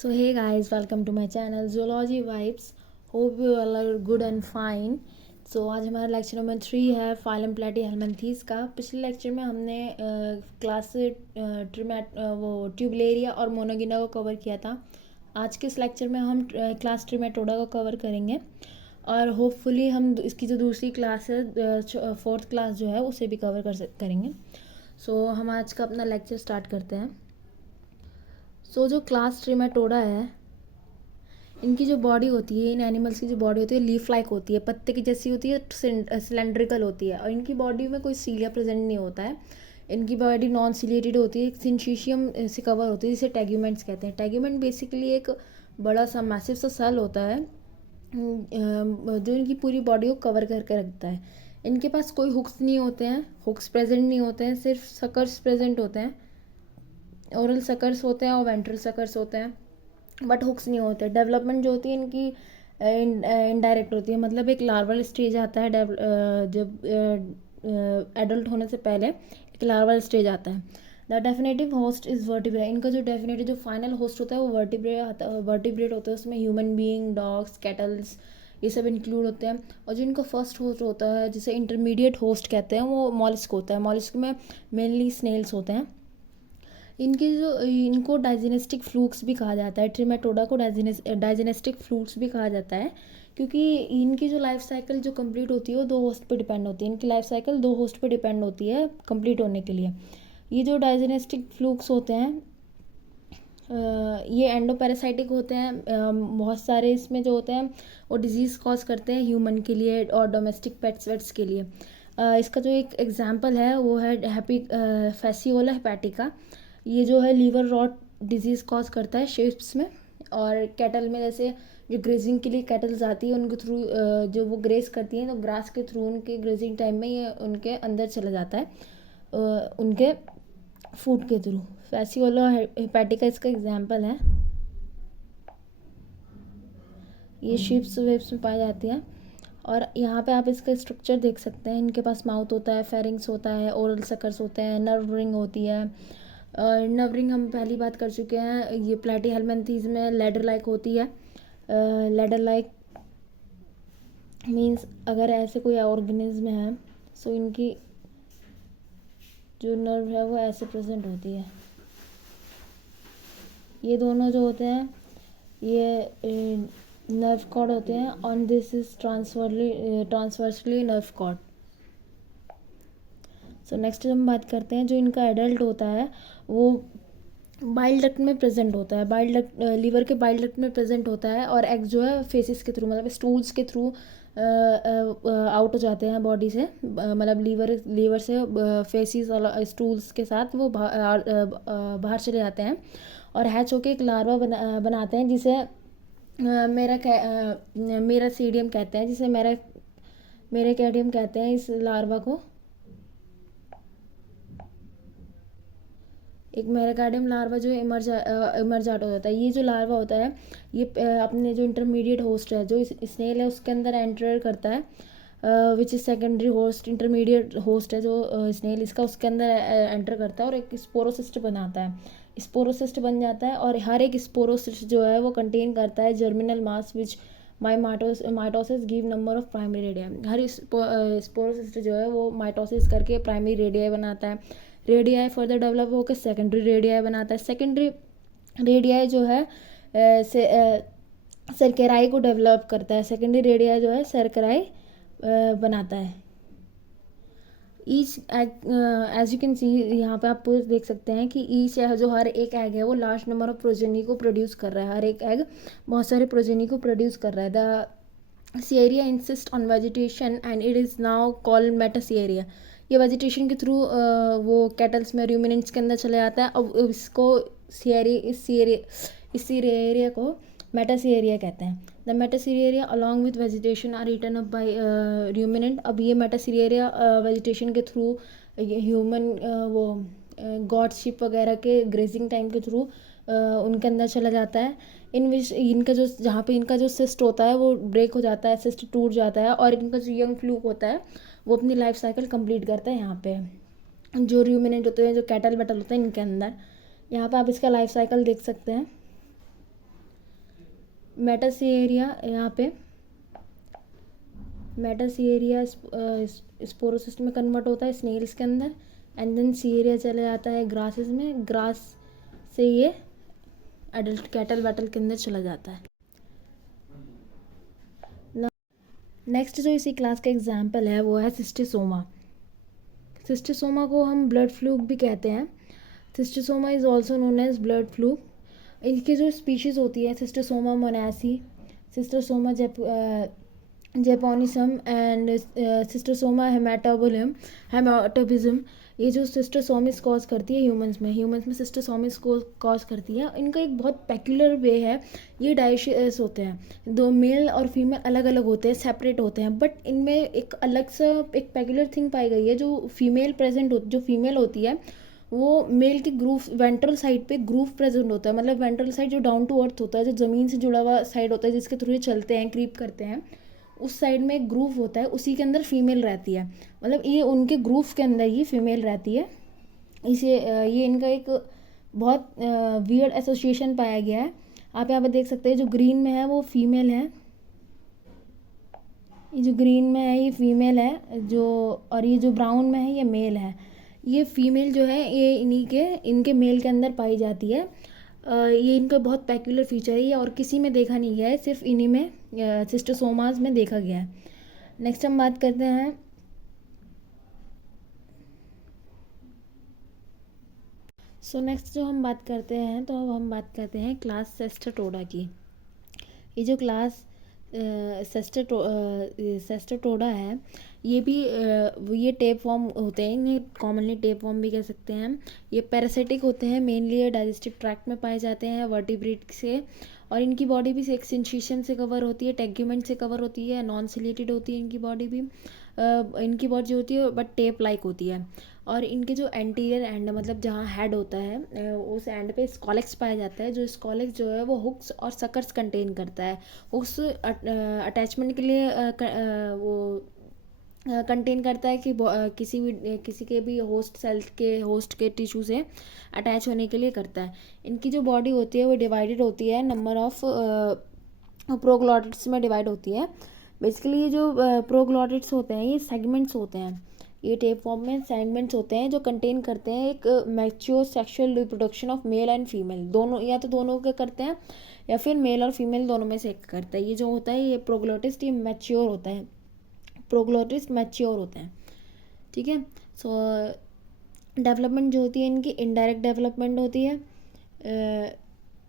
So hey guys, welcome to my channel Zoology Vibes. Hope you all are good and fine. So आज हमारा lecture number 3 है phylum प्लेटीहेलमिन्थीज का। पिछले lecture में हमने क्लास वो ट्यूबलेरिया और मोनोगिना को कवर किया था। आज के इस लेक्चर में हम क्लास ट्रिमेटोडा को कवर करेंगे और होपफुली हम इसकी जो दूसरी क्लास है फोर्थ क्लास जो है उसे भी कवर करेंगे। सो हम आज का अपना लेक्चर स्टार्ट करते हैं। जो क्लास ट्रिमेटोडा है, इनकी जो बॉडी होती है, इन एनिमल्स की जो बॉडी होती है लीफ लाइक होती है, पत्ते की जैसी होती है, सिलेंड्रिकल होती है और इनकी बॉडी में कोई सीलिया प्रेजेंट नहीं होता है। इनकी बॉडी नॉन सिलिएटेड होती है, सिंचिशियम से कवर होती है जिसे टेग्यूमेंट्स कहते हैं। टेग्यूमेंट बेसिकली एक बड़ा सा मैसिव सा सेल होता है जो इनकी पूरी बॉडी को कवर करके रखता है। इनके पास कोई हुक्स नहीं होते हैं, हुक्स प्रेजेंट नहीं होते हैं, सिर्फ सकर्स प्रेजेंट होते हैं। ओरल सकर्स होते हैं और वेंट्रल सकर्स होते हैं, बट हुक्स नहीं होते। डेवलपमेंट जो होती है इनकी इनडायरेक्ट होती है, मतलब एक लार्वल स्टेज आता है जब एडल्ट होने से पहले एक लार्वल स्टेज आता है। The definitive host is vertebrate. इनका जो डेफिनेटिव जो फाइनल होस्ट होता है वो वर्टिब्रेट होता है। उसमें ह्यूमन बीइंग, डॉग्स, कैटल्स ये सब इंक्लूड होते हैं। और जो इनका फर्स्ट होस्ट होता है जिसे इंटरमीडिएट होस्ट कहते हैं वो मॉलिस्क होता है। मॉलिस्क में मेनली स्नेल्स होते हैं। इनको डाइजेनेस्टिक फ्लूक्स भी कहा जाता है। ट्रिमेटोडा को डाइजेनेस्टिक फ्लूक्स भी कहा जाता है क्योंकि इनकी जो लाइफ साइकिल जो कंप्लीट होती है वो 2 होस्ट पे डिपेंड होती है। इनकी लाइफ साइकिल 2 होस्ट पे डिपेंड होती है कंप्लीट होने के लिए। ये जो डाइजेनेस्टिक फ्लूक्स होते हैं ये एंडोपैरासाइटिक होते हैं। बहुत सारे इसमें जो होते हैं वो डिजीज़ कॉज करते हैं ह्यूमन के लिए और डोमेस्टिक पेट्स के लिए। इसका जो एक एग्जाम्पल है वो है फैसियोला हेपेटिका। ये जो है लीवर रॉट डिजीज़ कॉज करता है शिप्स में। और कैटल में जैसे जो ग्रेजिंग के लिए कैटल्स आती है उनके थ्रू जो वो ग्रेस करती हैं तो ग्रास के थ्रू उनके ग्रेजिंग टाइम में ये उनके अंदर चला जाता है उनके फूड के थ्रू। फैसियोला हेपेटिका इसका एग्जाम्पल है। ये शिप्स वेब्स में पाई जाती हैं। और यहाँ पे आप इसका स्ट्रक्चर देख सकते हैं। इनके पास माउथ होता है, फेरिंग्स होता है, ओरल सकर्स होते हैं, नर्व रिंग होती है। नर्व रिंग हम पहली बात कर चुके हैं। ये प्लेटीहेलमिन्थीज में लेडर लाइक होती है। लेडर लाइक मीन्स अगर ऐसे कोई ऑर्गेनिज्म है सो इनकी जो नर्व है वो ऐसे प्रेजेंट होती है। ये दोनों जो होते हैं ये नर्व कॉर्ड होते हैं on this is transversely nerve cord. So next हम बात करते हैं जो इनका एडल्ट होता है वो बाइल डक्ट में प्रेजेंट होता है। बाइल डक्ट लीवर के बाइल डक्ट में प्रेजेंट होता है और एग जो है फेसिस के थ्रू मतलब स्टूल्स के थ्रू आउट हो जाते हैं बॉडी से। मतलब लीवर से फेसिस और स्टूल्स के साथ वो बाहर चले जाते हैं और हैच होके एक लार्वा बनाते हैं जिसे मेरा सीडियम कहते हैं, जिसे मेरे कैडियम कहते हैं। इस लार्वा को एक मेराकार्डियम लार्वा जो इमर्जाट हो जाता है। ये जो लार्वा होता है ये अपने जो इंटरमीडिएट होस्ट है जो स्नेल है उसके अंदर एंटर करता है which is secondary host. Intermediate host है जो स्नेल इसका उसके अंदर एंटर करता है और एक स्पोरोसिस्ट बनाता है। स्पोरोसिस्ट बन जाता है और हर एक स्पोरोसिस्ट जो है वो कंटेन करता है germinal mass which mitosis give number of primary radii. Her sporocyst जो है वो माइटोसिस करके प्राइमरी रेडियाई बनाता है। रेडियाई फर्दर डेवलप होकर सेकेंडरी रेडियाई बनाता है। सेकेंडरी रेडियाई जो है सरकेराई को डेवलप करता है। सेकेंडरी रेडियाई जो है सरकेराई बनाता है। Each as you can see यहाँ पे आप देख सकते हैं कि ईच जो हर एक एग है वो लार्ज नंबर ऑफ प्रोजेनी को प्रोड्यूस कर रहा है। हर एक एग बहुत सारे प्रोजेनी को प्रोड्यूस कर रहा है। The cercaria insist on vegetation and it is now called metacercaria. ये वेजिटेशन के थ्रू वो कैटल्स में रूमिनेंट्स के अंदर चले जाता है। अब इसको इस सीरिया को मेटासीरिया कहते हैं। The metacercaria along with vegetation are eaten up by ruminant. अब ये मेटासीरिया वेजिटेशन के थ्रू ह्यूमन वो गॉड शिप वगैरह के ग्रेजिंग टाइम के थ्रू उनके अंदर चला जाता है। इन विच इनका जो जहाँ पे इनका जो सिस्ट होता है वो ब्रेक हो जाता है, सिस्ट टूट जाता है और इनका जो यंग फ्लूक होता है वो अपनी लाइफ साइकिल कंप्लीट करता है। यहाँ पे जो रूमिनेंट होते हैं जो कैटल बैटल होते हैं इनके अंदर। यहाँ पे आप इसका लाइफ साइकिल देख सकते हैं। मेटासिएरिया, यहाँ पे मेटासिएरिया स्पोरोसिस्ट में कन्वर्ट होता है स्नेल्स के अंदर, एंड देन सीएरिया चला जाता है ग्रासेस में, ग्रास से ये एडल्ट कैटल वैटल के अंदर चला जाता है। नेक्स्ट जो इसी क्लास का एग्जाम्पल है वो है सिस्टिसोमा। सिस्टिसोमा को हम ब्लड फ्लूक भी कहते हैं। Schistosoma is also known as blood fluke. इनकी जो स्पीशीज़ होती है सिस्टिसोमा मोनासी, सिस्टिसोमा जेपोनिसम एंड सिस्टिसोमा हेमाटोबिज्म, ये जो सिस्टोसोमिस कॉज करती है ह्यूमंस में सिस्टोसोमिस को कॉज करती है। इनका एक बहुत पेक्यूलर वे है, ये डाइशियस होते हैं, दो मेल और फीमेल अलग अलग होते हैं, सेपरेट होते हैं, बट इनमें एक अलग सा एक पेक्यूलर थिंग पाई गई है, जो फीमेल होती है वो मेल की ग्रूव वेंट्रल साइड पे ग्रूव प्रेजेंट होता है, मतलब वेंट्रल साइड जो डाउन टू अर्थ होता है, जो ज़मीन से जुड़ा हुआ साइड होता है जिसके थ्रू ये चलते हैं क्रीप करते हैं, उस साइड में एक ग्रूव होता है, उसी के अंदर फीमेल रहती है, मतलब ये उनके ग्रूव के अंदर ही फीमेल रहती है। इसे ये इनका एक बहुत वियर्ड एसोसिएशन पाया गया है। आप यहाँ पर देख सकते हैं जो ग्रीन में है वो फीमेल है, ये जो ग्रीन में है ये फीमेल है, जो और ये जो ब्राउन में है ये मेल है। ये फीमेल जो है ये इनके मेल के अंदर पाई जाती है। ये इनका बहुत पेक्यूलर फीचर है, ये और किसी में देखा नहीं गया है, सिर्फ इन्हीं में सिस्टोसोमास में देखा गया है। नेक्स्ट हम बात करते हैं नेक्स्ट जो हम बात करते हैं तो अब हम बात करते हैं क्लास सेस्टेटोडा की। ये जो क्लास सेस्टेटोडा है ये भी ये टेप फॉर्म होते हैं, इन्हें कॉमनली टेप फॉर्म भी कह सकते हैं। ये पैरासिटिक होते हैं, मेनली ये डाइजेस्टिव ट्रैक्ट में पाए जाते हैं वर्टिब्रेट से, और इनकी बॉडी भी एक्सटेंशन से कवर होती है, टेग्यूमेंट से कवर होती है, नॉन सिलेटेड होती है इनकी बॉडी भी। इनकी बॉडी जो होती है बट टेप लाइक होती है, और इनके जो एंटीरियर एंड मतलब जहाँ हेड होता है उस एंड पे स्कॉलेक्स पाया जाता है, जो स्कॉलेक्स जो है वो हुक्स और सकर्स कंटेन करता है। हुक्स अटैचमेंट के लिए वो कंटेन करता है कि किसी के भी होस्ट के टिश्यू से अटैच होने के लिए करता है। इनकी जो बॉडी होती है वो डिवाइडेड होती है, नंबर ऑफ प्रोग्लॉटिड्स में डिवाइड होती है। बेसिकली ये जो प्रोग्लॉटिड्स होते हैं ये सेगमेंट्स होते हैं, ये टेप फॉर्म में सेगमेंट्स होते हैं जो कंटेन करते हैं एक mature sexual reproduction of male and female, दोनों या तो दोनों के करते हैं या फिर मेल और फीमेल दोनों में से एक करता है। ये जो होता है ये प्रोग्लॉटिस्ट ये मैच्योर होता है, प्रोग्लॉटिस्ट मैच्योर होते हैं, ठीक है। डेवलपमेंट जो होती है इनकी इनडायरेक्ट डेवलपमेंट होती है,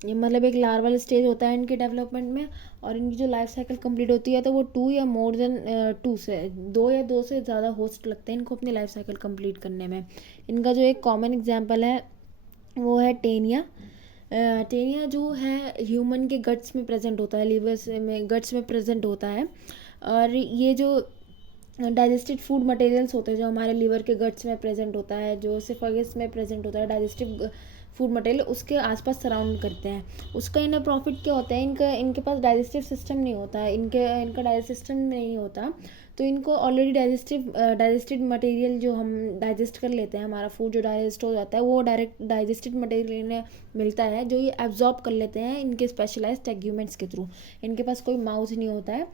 ये मतलब एक लार्वल स्टेज होता है इनके डेवलपमेंट में, और इनकी जो लाइफ साइकिल कंप्लीट होती है तो वो 2 या मोर देन 2 से 2 से ज़्यादा होस्ट लगते हैं इनको अपनी लाइफ साइकिल कंप्लीट करने में। इनका जो एक कॉमन एग्जांपल है वो है टेनिया। टेनिया जो है ह्यूमन के गट्स में प्रेजेंट होता है, लीवर में गट्स में प्रेजेंट होता है, और ये जो डाइजेस्टेड फूड मटेरियल्स होते हैं जो हमारे लीवर के गट्स में प्रेजेंट होता है, जो सिफागस में प्रेजेंट होता है डाइजेस्टिव फूड मटेरियल, उसके आसपास सराउंड करते हैं। उसका इन्हें प्रॉफिट क्या होता है, इनके पास डाइजेस्टिव सिस्टम नहीं होता है, इनका डाइजेस्टिव सिस्टम नहीं होता, तो इनको ऑलरेडी डाइजेस्टेड मटेरियल जो हम डाइजेस्ट कर लेते हैं, हमारा फूड जो डाइजेस्ट हो जाता है वो डायरेक्ट डाइजेस्टेड मटेरियल इन्हें मिलता है, जो ये एब्जॉर्ब कर लेते हैं इनके स्पेशलाइज्ड टेग्यूमेंट्स के थ्रू। इनके पास कोई माउथ नहीं होता है,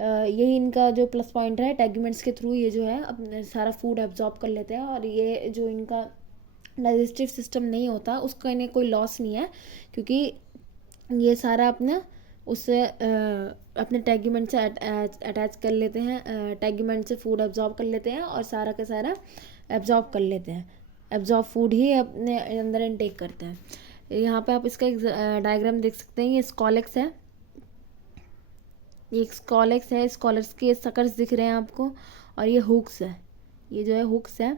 यही इनका जो प्लस पॉइंट है, टेग्यूमेंट्स के थ्रू ये जो है अपने सारा फूड एब्जॉर्ब कर लेते हैं, और ये जो इनका डाइजेस्टिव सिस्टम नहीं होता उसका इन्हें कोई लॉस नहीं है, क्योंकि ये सारा अपना उससे अपने टेग्यूमेंट से अटैच कर लेते हैं, टेग्यूमेंट से फूड एब्जॉर्ब कर लेते हैं और सारा का सारा एब्जॉर्ब कर लेते हैं, एब्जॉर्ब फूड ही अपने अंदर इनटेक करते हैं। यहाँ पे आप इसका डायग्राम देख सकते हैं, ये स्कॉलेक्स है, ये एक स्कॉलेक्स है, स्कॉलर्स के सकर्स दिख रहे हैं आपको, और ये हुक्स है, ये जो है हुक्स है,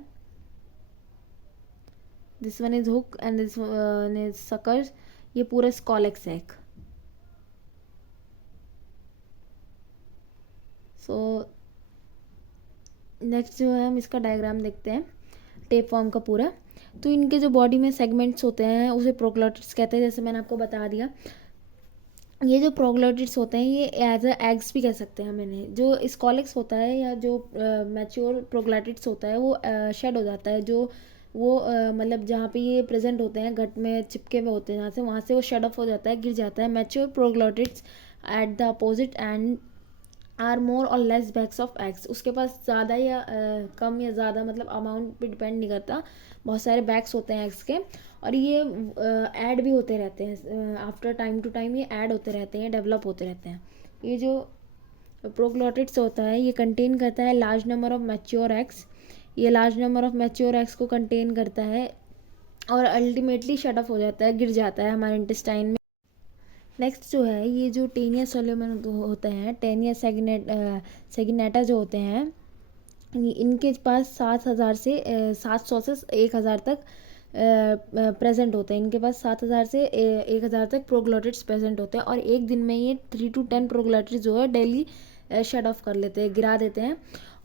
this one is hook and this one is suckers, ये पूरा स्कॉलेक्स है एक। सो नेक्स्ट जो है हम इसका डायग्राम देखते हैं टेप फॉर्म का पूरा। तो इनके जो बॉडी में सेगमेंट्स होते हैं उसे प्रोग्लॉटिड्स कहते हैं, जैसे मैंने आपको बता दिया। ये जो प्रोग्लॉटिड्स होते हैं ये एज अ एग्स भी कह सकते हैं मैंने, जो स्कॉलेक्स होता है या जो मैच्योर प्रोग्लॉटिड्स होता है वो शेड हो जाता है, जो वो मतलब जहाँ पे ये प्रेजेंट होते हैं गट में चिपके हुए होते हैं, जहाँ से वहाँ से वो शेड ऑफ हो जाता है, गिर जाता है। Mature proglottids at the opposite end are more or less bags of eggs. उसके पास ज़्यादा या कम या ज़्यादा मतलब अमाउंट पे डिपेंड नहीं करता, बहुत सारे बैग्स होते हैं एग्स के, और ये ऐड भी होते रहते हैं आफ्टर टाइम टू टाइम, ये ऐड होते रहते हैं, डेवलप होते रहते हैं। ये जो प्रोग्लोटिड्स होता है ये कंटेन करता है large number of mature eggs, ये large number of mature eggs को कंटेन करता है और अल्टीमेटली शट ऑफ हो जाता है, गिर जाता है हमारे इंटेस्टाइन में। नेक्स्ट जो है ये जो टेनिया सोलोमन होते हैं, टेनिया सेगिनेटा जो होते हैं, इनके पास 7,000 से 700 से 1,000 तक प्रेजेंट होते हैं। इनके पास 7,000 से 1,000 तक प्रोग्लोटिड्स प्रेजेंट होते हैं और एक दिन में ये 3 to 10 प्रोग्लोटिड्स जो है डेली शट ऑफ कर लेते हैं, गिरा देते हैं।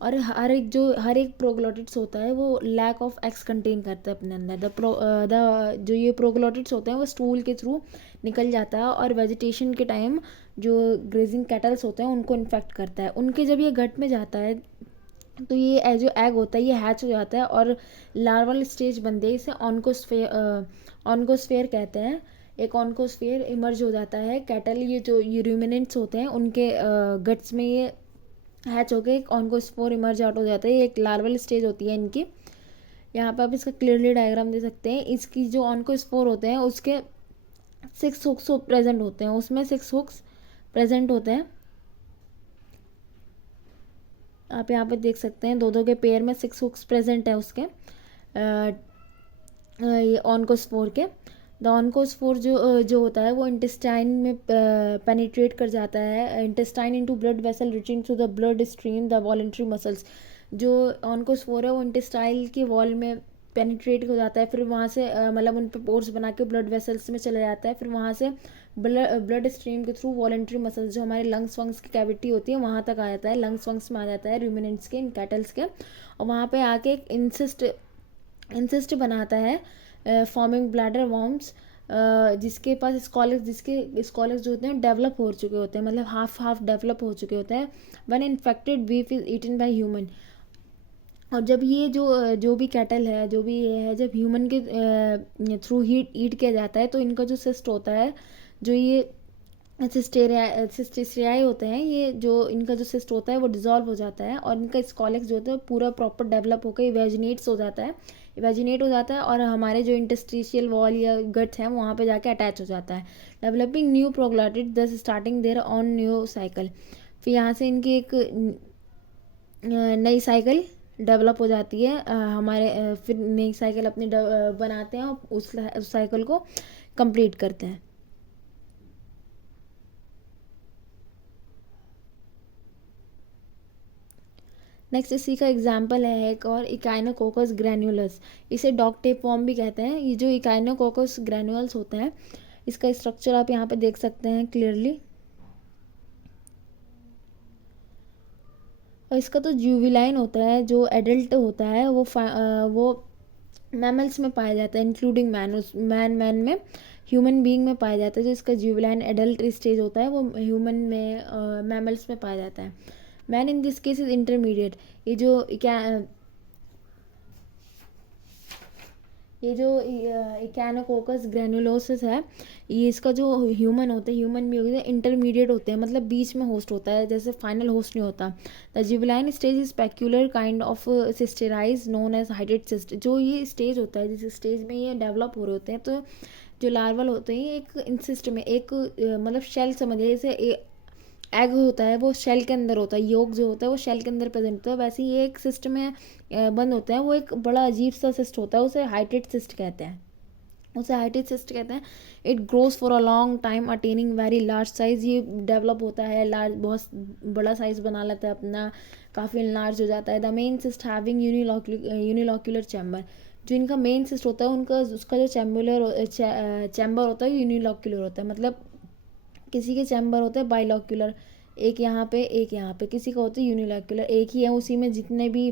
और हर एक प्रोग्लोटिड्स होता है वो लैक ऑफ एक्स कंटेन करता है अपने अंदर। जो ये प्रोग्लोटिड्स होते हैं वो स्टूल के थ्रू निकल जाता है और वेजिटेशन के टाइम जो ग्रेजिंग कैटल्स होते हैं उनको इन्फेक्ट करता है। उनके जब ये गट में जाता है तो ये जो एग होता है ये हैच हो जाता है और लार्वल स्टेज बनते हैं, इसे ऑनकोस्फेयर कहते हैं। एक ऑनकोस्फेयर इमर्ज हो जाता है, कैटल ये जो यूरिमिनेंट्स होते हैं उनके गट्स में ये हैच होकर एक ऑनकोस्फोर इमर्ज आउट हो जाता है। एक लार्वल स्टेज होती है इनकी। यहाँ पे आप इसका क्लियरली डायग्राम दे सकते हैं। इसकी जो ऑनकोस्फोर होते हैं उसके 6 हुक्स प्रेजेंट होते हैं, उसमें 6 हुक्स प्रेजेंट होते हैं। आप यहाँ पे देख सकते हैं दो के पेयर में 6 हुक्स प्रेजेंट है उसके ये ऑनकोस्फोर के। द ऑनकोस्फोर जो होता है वो इंटेस्टाइन में पेनिट्रेट कर जाता है, intestine into blood vessel reaching through the blood stream the voluntary muscles. जो ऑनकोस्फोर है वो इंटेस्टाइल की वॉल में पेनिट्रेट हो जाता है, फिर वहाँ से मतलब उन पे पोर्स बना के ब्लड वेसल्स में चला जाता है, फिर वहाँ से ब्लड स्ट्रीम के थ्रू वॉलेंट्री मसल्स जो हमारे लंग्स वंग्स की कैविटी होती है वहाँ तक आ जाता है, लंग्स वंग्स में आ जाता है रूमिनेंट्स के, इन कैटल्स के, और वहाँ पे आके एक इंसिस्ट बनाता है फॉर्मिंग ब्लैडर वॉर्म्स, जिसके पास स्कॉलेक्स जो होते हैं डेवलप हो चुके होते हैं, मतलब हाफ डेवलप हो चुके होते हैं। When infected beef is eaten by human. और जब ये जो भी कैटल है, जो भी ये है, जब ह्यूमन के थ्रू ईट किया जाता है तो इनका जो सिस्ट होता है, जो ये सिस्टेरियाई होते हैं, ये जो इनका जो सिस्ट होता है वो डिजॉल्व हो जाता है और इनका स्कॉलेक्स जो होता है पूरा प्रॉपर डेवलप होकर इवेजिनेट हो जाता है और हमारे जो इंटस्टिशियल वॉल या गट्स हैं वहाँ पे जाके अटैच हो जाता है। डेवलपिंग न्यू प्रोग्लॉटिड दस starting there on new cycle. फिर यहाँ से इनकी एक नई साइकिल डेवलप हो जाती है, फिर नई साइकिल अपनी बनाते हैं और उस साइकिल को कंप्लीट करते हैं। नेक्स्ट इसी का एग्जाम्पल है एक और, इकाइनोकोकस ग्रैन्युलस। इसे डॉग टेप वॉर्म भी कहते हैं। ये जो इकाइनोकोकस ग्रैन्युलस होते हैं इसका स्ट्रक्चर आप यहाँ पे देख सकते हैं क्लियरली। और इसका तो ज्यूविलाइन होता है, जो एडल्ट होता है वो मैमल्स में पाया जाता है इंक्लूडिंग मैन में, ह्यूमन बीइंग में पाया जाता है। जो इसका ज्यूविलाइन एडल्ट स्टेज होता है वो ह्यूमन में मैमल्स में पाया जाता है। Man in this case is intermediate. ये जो इकैनोकोकस ग्रैनुलोसिस है, ये इसका जो ह्यूमन होते हैं, ह्यूमन भी होते हैं, इंटरमीडिएट होते हैं, मतलब बीच में होस्ट होता है, जैसे फाइनल होस्ट नहीं होता। द जिबलाइन stage is peculiar kind of सिस्टेराइज नोन एज हाइडेड सिस्ट। जो ये स्टेज होता है, जिस स्टेज में ये डेवलप हो रहे होते हैं, तो जो लार्वल होते हैं एक इंसिस्ट में एक मतलब शेल समझिए, जैसे एग होता है वो शेल के अंदर होता है, योग जो होता है वो शेल के अंदर प्रेजेंट होता है, वैसे ही एक सिस्ट में बंद होता है। वो एक बड़ा अजीब सा सिस्ट होता है, उसे हाइटेड सिस्ट कहते हैं। It grows for a long time attaining very large size. ये डेवलप होता है, बहुत बड़ा साइज बना लेता है अपना, काफ़ी लार्ज हो जाता है। The main cyst having unilocular chamber. जो इनका मेन सिस्ट होता है उसका जो चैम्बर होता है यूनिलॉक्यूलर होता है, मतलब किसी के चैम्बर होते हैं बाइलॉक्यूलर, एक यहाँ पे एक यहाँ पे, किसी का होता है यूनिलॉक्यूलर, एक ही है, उसी में जितने भी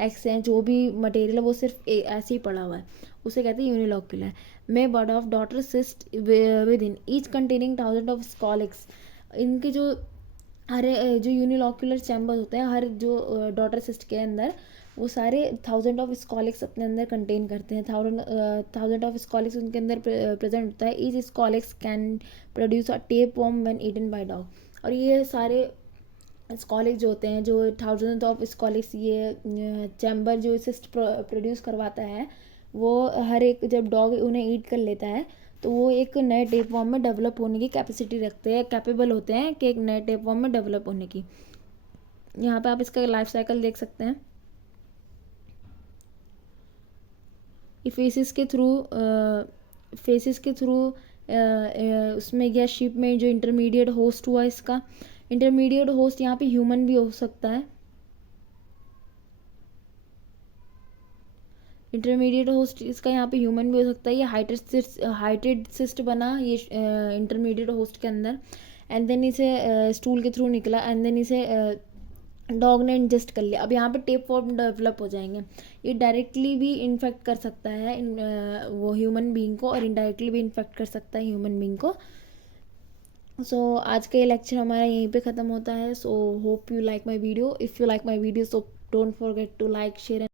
एक्स हैं, जो भी मटेरियल है वो सिर्फ ऐसे ही पड़ा हुआ है, उसे कहते हैं unilocular. May bird of daughter cyst within each containing 1000 of scolex. इनके जो जो यूनिलॉक्यूलर चैम्बर होते हैं हर जो डॉटर सिस्ट के अंदर, वो सारे 1000 ऑफ स्कॉलिक्स अपने अंदर कंटेन करते हैं। 1000 ऑफ स्कॉलिक्स उनके अंदर प्रेजेंट होता है। Each scolex can produce a tapeworm when eaten by dog. और ये सारे स्कॉलिक जो होते हैं, जो थाउजेंड ऑफ स्कॉलिक्स ये चैम्बर जो सिस्ट प्रोड्यूस करवाता है, वो हर एक जब डॉग उन्हें ईट कर लेता है तो वो एक नए टेप फॉर्म में डेवलप होने की कैपेसिटी रखते हैं, कैपेबल होते हैं कि एक नए टेप फॉर्म में डेवलप होने की। यहाँ पे आप इसका लाइफ साइकिल देख सकते हैं। फेसिस के थ्रू उसमें गया शिप में जो इंटरमीडिएट होस्ट हुआ इसका। इंटरमीडिएट होस्ट यहाँ पे ह्यूमन भी हो सकता है। इंटरमीडिएट होस्ट इसका यहाँ पे ह्यूमन भी हो सकता है। ये हाइटेड सिस्ट बना ये इंटरमीडिएट होस्ट के अंदर, एंड देन इसे स्टूल के थ्रू निकला, एंड देन इसे डॉग ने इंजेस्ट कर लिया। अब यहाँ पे टेप फॉर्म डेवलप हो जाएंगे। ये डायरेक्टली भी इन्फेक्ट कर सकता है वो ह्यूमन बीइंग को, और इनडायरेक्टली भी इन्फेक्ट कर सकता है ह्यूमन बीइंग को। सो आज का ये लेक्चर हमारा यहीं पे ख़त्म होता है। So hope you like my video. If you like my video so don't forget to like, share